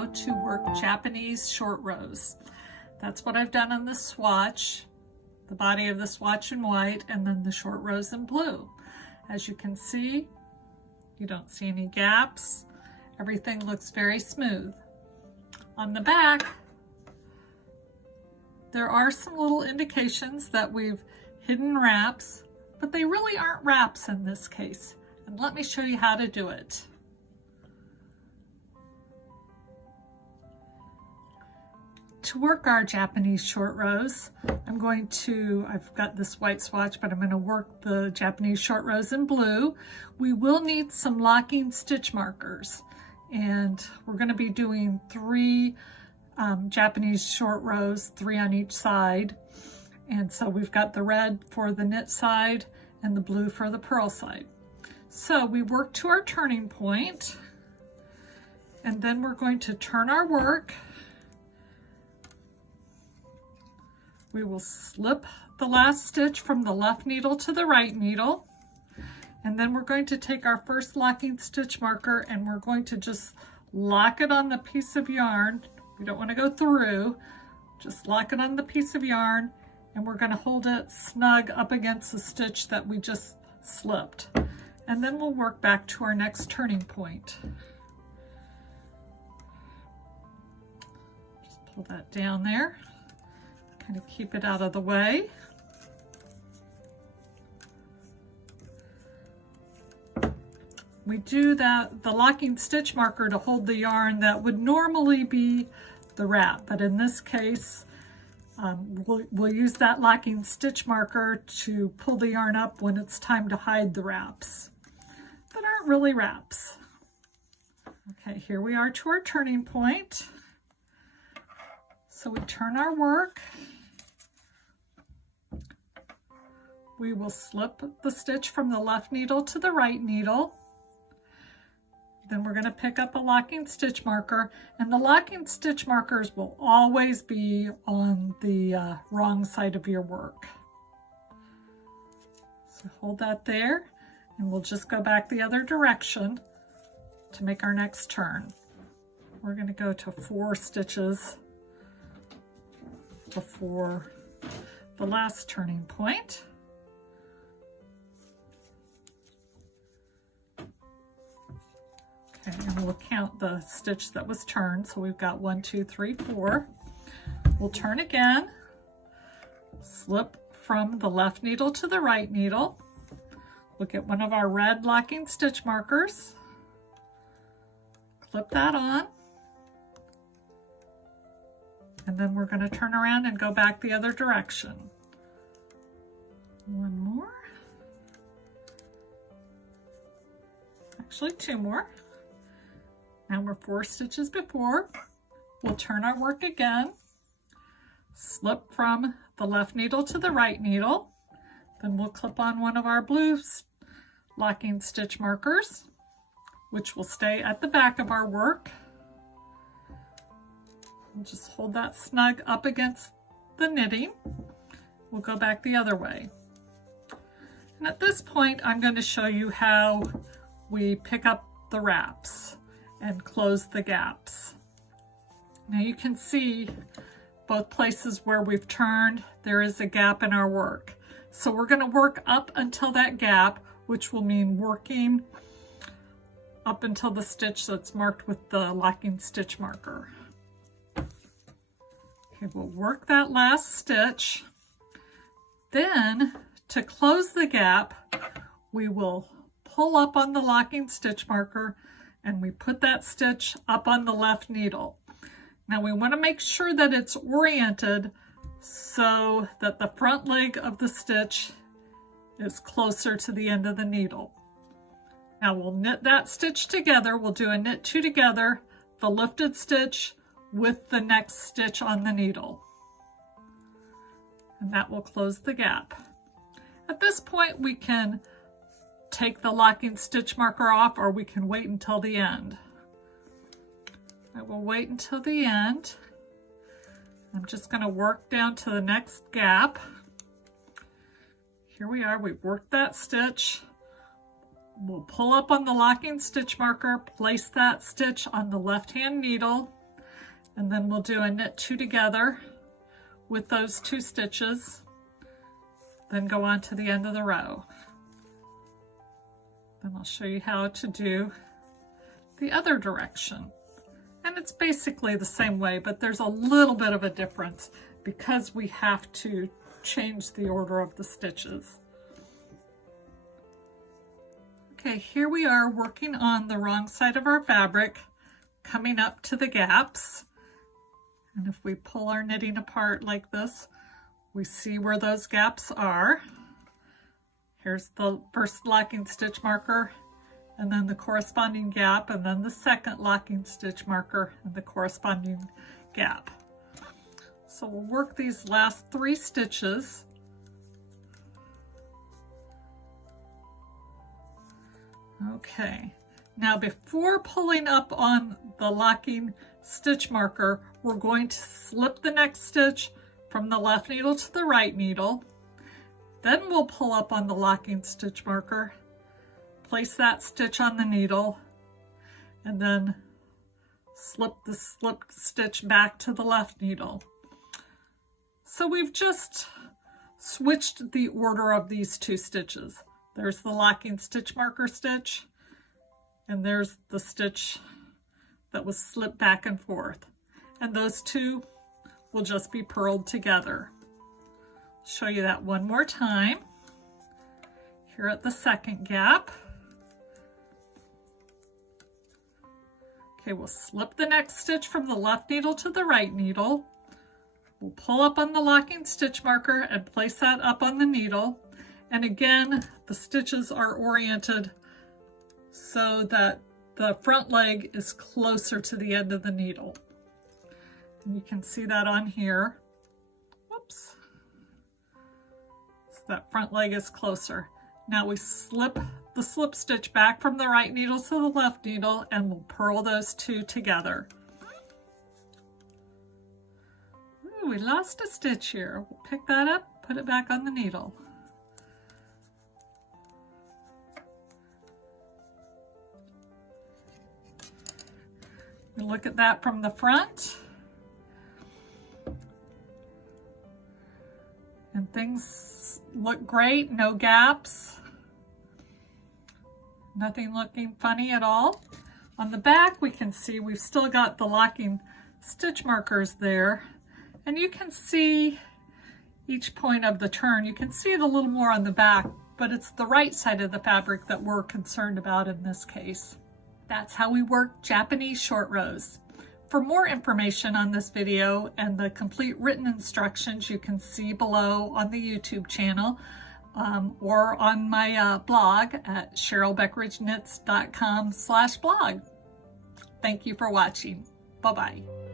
how to work Japanese short rows. That's what I've done on this swatch, the body of the swatch in white and then the short rows in blue. As you can see, you don't see any gaps. Everything looks very smooth. On the back, there are some little indications that we've hidden wraps, but they really aren't wraps in this case. And let me show you how to do it. To work our Japanese short rows, I've got this white swatch, but I'm going to work the Japanese short rows in blue. We will need some locking stitch markers, and we're going to be doing 3 Japanese short rows, 3 on each side. And so we've got the red for the knit side and the blue for the purl side. So we work to our turning point, and then we're going to turn our work. We will slip the last stitch from the left needle to the right needle, and then we're going to take our first locking stitch marker and we're going to just lock it on the piece of yarn. We don't want to go through, just lock it on the piece of yarn, and we're going to hold it snug up against the stitch that we just slipped. And then we'll work back to our next turning point. Just pull that down there. Kind of keep it out of the way. We do the locking stitch marker to hold the yarn that would normally be the wrap, but in this case we'll use that locking stitch marker to pull the yarn up when it's time to hide the wraps that aren't really wraps. Okay, here we are to our turning point. So we turn our work. We will slip the stitch from the left needle to the right needle. Then we're going to pick up a locking stitch marker, and the locking stitch markers will always be on the wrong side of your work. So hold that there, and we'll just go back the other direction to make our next turn. We're going to go to 4 stitches before the last turning point. Okay, and we'll count the stitch that was turned. So we've got 1, 2, 3, 4. We'll turn again, slip from the left needle to the right needle. We'll get one of our red locking stitch markers, clip that on, and then we're going to turn around and go back the other direction. One more. Actually, 2 more. Now we're 4 stitches before. We'll turn our work again, slip from the left needle to the right needle. Then we'll clip on one of our blue locking stitch markers, which will stay at the back of our work. We'll just hold that snug up against the knitting. We'll go back the other way. And at this point, I'm going to show you how we pick up the wraps and close the gaps. Now you can see both places where we've turned, there is a gap in our work. So we're going to work up until that gap, which will mean working up until the stitch that's marked with the locking stitch marker. Okay, we'll work that last stitch. Then to close the gap, we will pull up on the locking stitch marker and we put that stitch up on the left needle. Now we want to make sure that it's oriented so that the front leg of the stitch is closer to the end of the needle. Now we'll knit that stitch together. We'll do a knit 2 together, the lifted stitch with the next stitch on the needle. And that will close the gap. At this point we can take the locking stitch marker off, or we can wait until the end. I will wait until the end. I'm just going to work down to the next gap. Here we are, we've worked that stitch. We'll pull up on the locking stitch marker, place that stitch on the left-hand needle, And then we'll do a knit 2 together with those 2 stitches, then go on to the end of the row. Then I'll show you how to do the other direction. And it's basically the same way, but there's a little bit of a difference because we have to change the order of the stitches. Okay, here we are working on the wrong side of our fabric, coming up to the gaps. And if we pull our knitting apart like this, we see where those gaps are. Here's the first locking stitch marker, and then the corresponding gap, and then the second locking stitch marker and the corresponding gap. So we'll work these last 3 stitches. Okay, now before pulling up on the locking stitch marker, we're going to slip the next stitch from the left needle to the right needle. Then we'll pull up on the locking stitch marker, place that stitch on the needle, and then slip the slipped stitch back to the left needle. So we've just switched the order of these 2 stitches. There's the locking stitch marker stitch, and there's the stitch that was slipped back and forth. And those 2 will just be purled together. Show you that one more time. Here at the second gap. Okay, we'll slip the next stitch from the left needle to the right needle. We'll pull up on the locking stitch marker and place that up on the needle. And again, the stitches are oriented so that the front leg is closer to the end of the needle. And you can see that on here. Whoops. So that front leg is closer. Now we slip the slip stitch back from the right needle to the left needle, and we'll purl those 2 together. Ooh, we lost a stitch here. We'll pick that up, put it back on the needle. We look at that from the front. And things look great, no gaps. Nothing looking funny at all. On the back, we can see we've still got the locking stitch markers there. And you can see each point of the turn. You can see it a little more on the back, but it's the right side of the fabric that we're concerned about in this case. That's how we work Japanese short rows. For more information on this video and the complete written instructions, you can see below on the YouTube channel or on my blog at CherylBeckeridgeKnits.com/blog. Thank you for watching. Bye-bye.